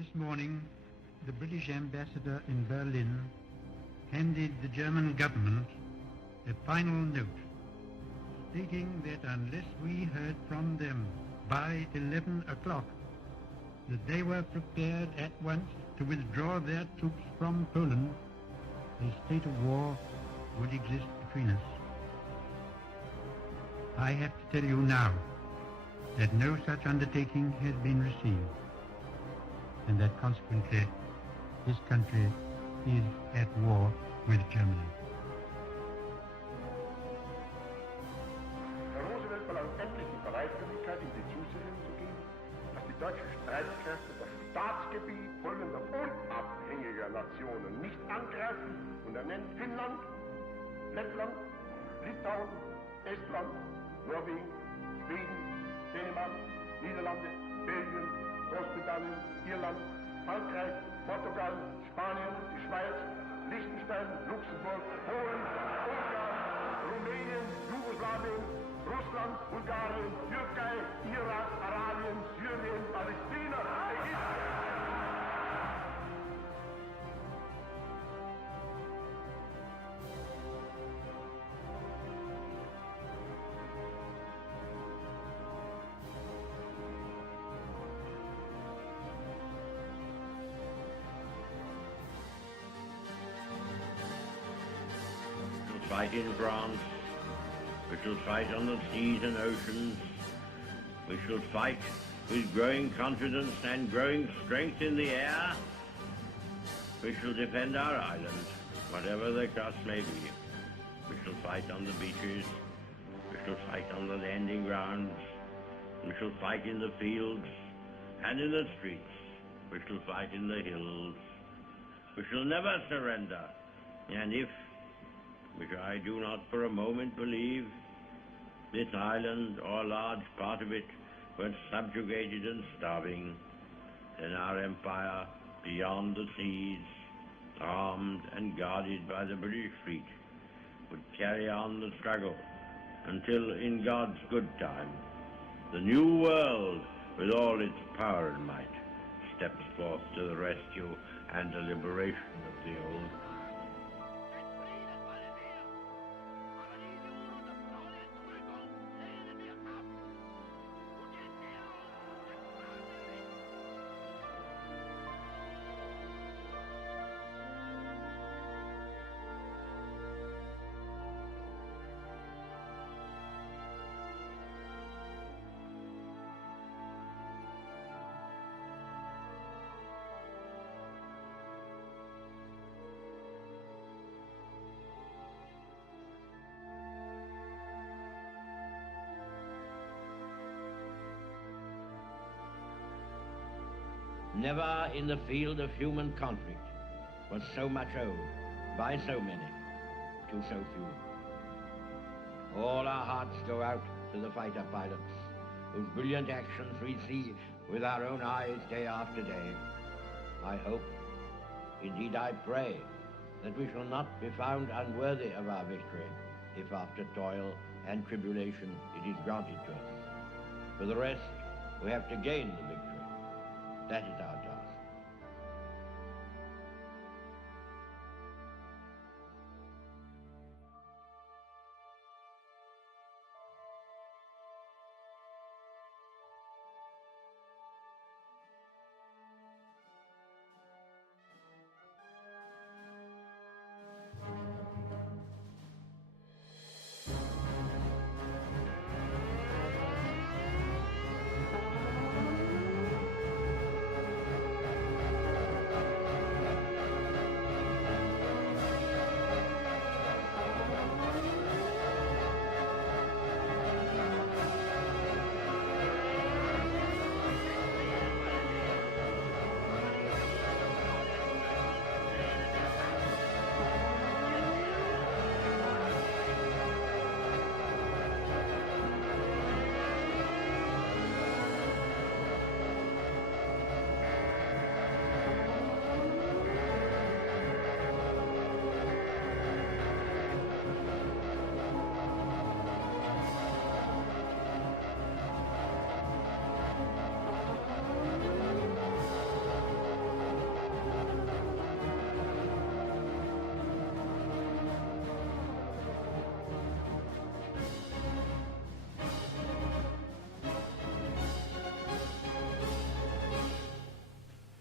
This morning, the British ambassador in Berlin handed the German government a final note stating that unless we heard from them by 11 o'clock, that they were prepared at once to withdraw their troops from Poland, a state of war would exist between us. I have to tell you now that no such undertaking has been received, and that consequently this country is at war with Germany. Herr Roosevelt verlangt endlich die Bereitwilligkeit, in die Zusicherung zu geben, dass die deutschen Streitkräfte das Staatsgebiet folgender unabhängiger Nationen nicht angreifen, und er nennt Finnland, Lettland, Litauen, Estland, Norwegen, Schweden, Dänemark, Niederlande, Belgien, Großbritannien, Irland, Frankreich, Portugal, Spanien, die Schweiz, Liechtenstein, Luxemburg, Polen, Ungarn, Rumänien, Jugoslawien, Russland, Bulgarien, Türkei, Irak, Arabien, Syrien, Palästina, Ägypten. Fight in France, we shall fight on the seas and oceans, we shall fight with growing confidence and growing strength in the air, we shall defend our island, whatever the cost may be. We shall fight on the beaches, we shall fight on the landing grounds, we shall fight in the fields and in the streets, we shall fight in the hills, we shall never surrender, and if, which I do not for a moment believe, this island or a large part of it were subjugated and starving, then our empire beyond the seas, armed and guarded by the British fleet, would carry on the struggle until, in God's good time, the new world, with all its power and might, steps forth to the rescue and the liberation of the old. Never in the field of human conflict was so much owed by so many to so few. All our hearts go out to the fighter pilots, whose brilliant actions we see with our own eyes day after day. I hope, indeed I pray, that we shall not be found unworthy of our victory, if after toil and tribulation it is granted to us. For the rest, we have to gain the victory. That is our task.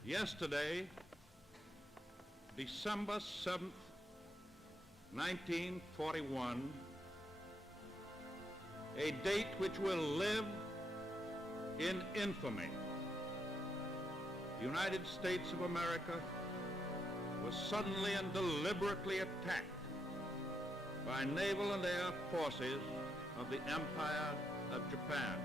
Yesterday, December 7th, 1941, a date which will live in infamy. The United States of America was suddenly and deliberately attacked by naval and air forces of the Empire of Japan.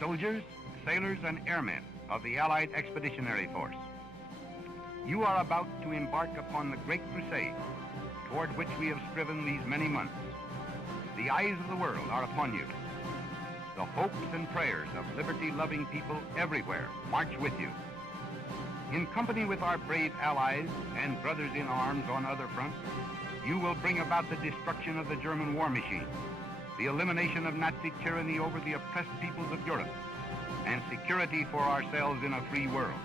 soldiers, sailors, and airmen of the Allied Expeditionary Force. You are about to embark upon the great crusade toward which we have striven these many months. The eyes of the world are upon you. The hopes and prayers of liberty-loving people everywhere march with you. In company with our brave allies and brothers in arms on other fronts, you will bring about the destruction of the German war machine, the elimination of Nazi tyranny over the oppressed peoples of Europe, and security for ourselves in a free world.